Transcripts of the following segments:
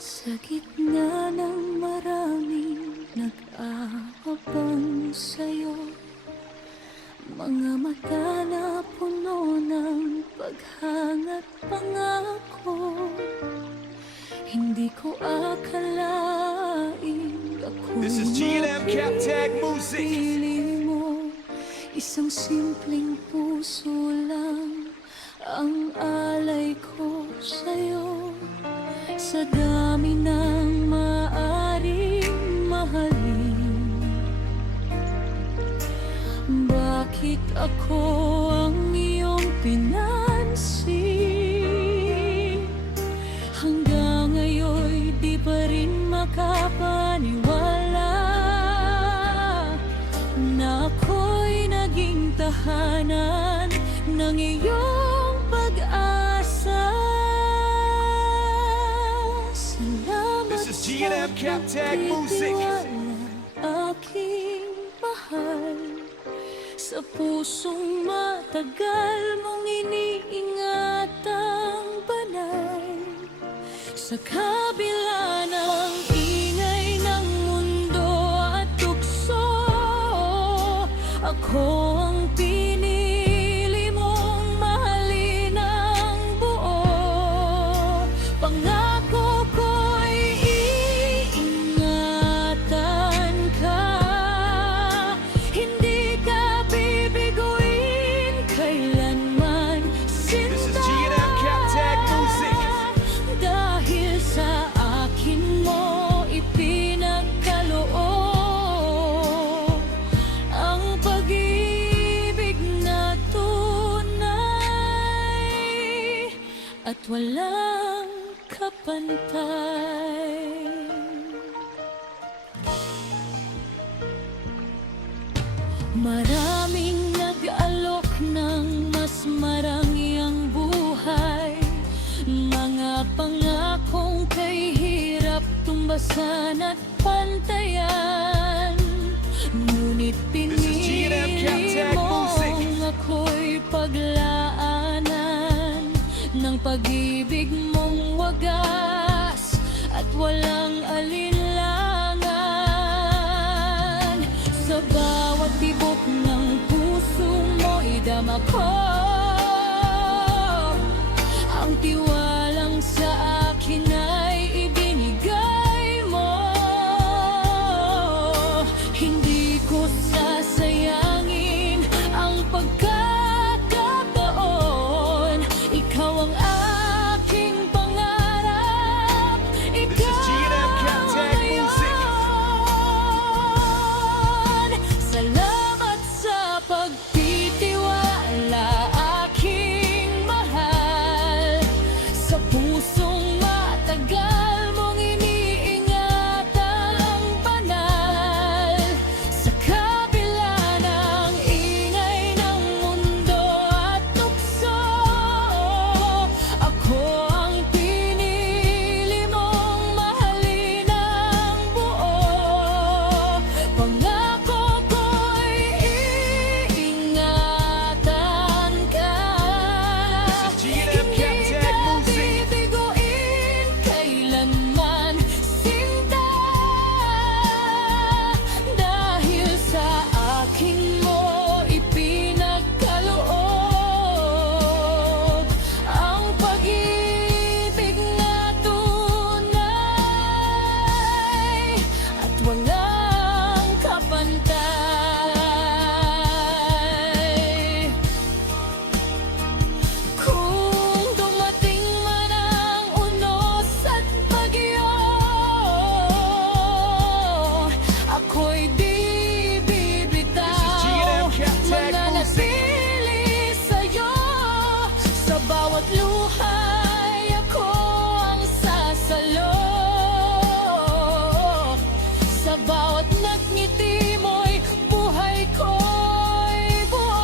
Sa gitna ng maraming nag-aabang sa'yo, mga mata na puno ng paghangat pangako. Hindi ko akalaing ako'y This is G&M Cap Tag Music. mapipili mo. Isang simpleng puso lang ang alay ko sa'yo. Sa dami ng maaring mahalin, bakit ako ang iyong pinansin? Hanggang ngayon di pa rin makapaniwala na ako'y naging tahanan ng iyong pag-asa. This is G&M Cap Tag Music. Aking mahal, sa pusong matagal mong iniingatang banal. Sa kabila ng ingay ng mundo at tukso, ako ang pinili mong mahalin ng buo. Pangako ko'y iingatan ka, hindi ka bibiguin kailanman, sinta. This is G&M Cap Tag Music. Dahil sa akin mo ipinagkaloob ang pag-ibig na tunay at walang kapantay. Maraming nag-alok ng mas marangyang buhay, mga pangakong kay hirap tumbasan at pantayan. Ngunit G&M Cap pinili Tag Music. mong ako'y paglaanan ng pag-ibig mong wagas at walang alinlangan. Sa bawat tibok ng puso mo idama ko ang tiwalang sa akin ay ibinigay mo. Hindi ko sasayangin ang pagkakataon. Ikaw ang aking pangarap. This is G&M Cap Tag Music. Ikaw. Salamat sa pagtitiwala, aking mahal. Sa pusong matagal mong iniingatang banal. Sa kabila ng ingay ng mundo at tukso, ako ang pinili mong mahalin ng buo. Pangako ko'y iingatan ka, This is G&M Cap hindi Tag ka Music. bibiguin kailanman, sinta. Dahil sa akin mo ipinagkaloob ang pag-ibig na tunay at walang kapantay. Kung dumating man ang unos at bagyo, ako'y di bibitaw. This is G&M Cap Tag Mananatili sa'yo. Sa bawat luhay ako ang sasalo. Sa bawat nagngiti mo'y buhay ko'y buo.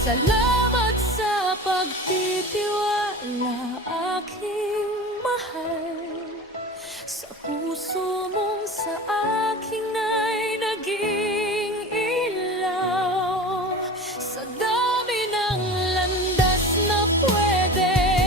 Salamat sa pagtitiwala, aking mahal. Sa puso mong sa aking na'y naging ilaw. Sa dami ng landas na pwede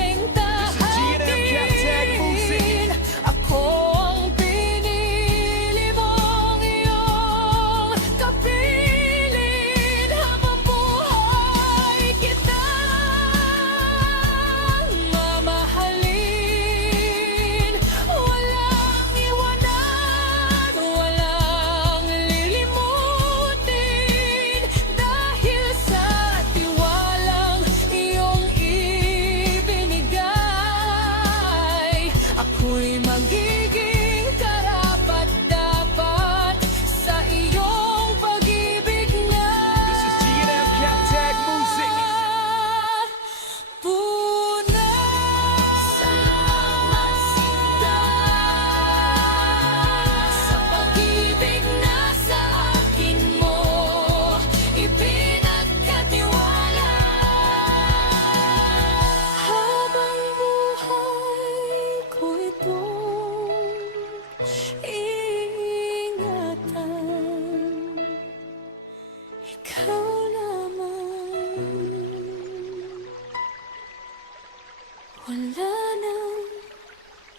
Wala nang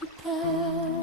iba.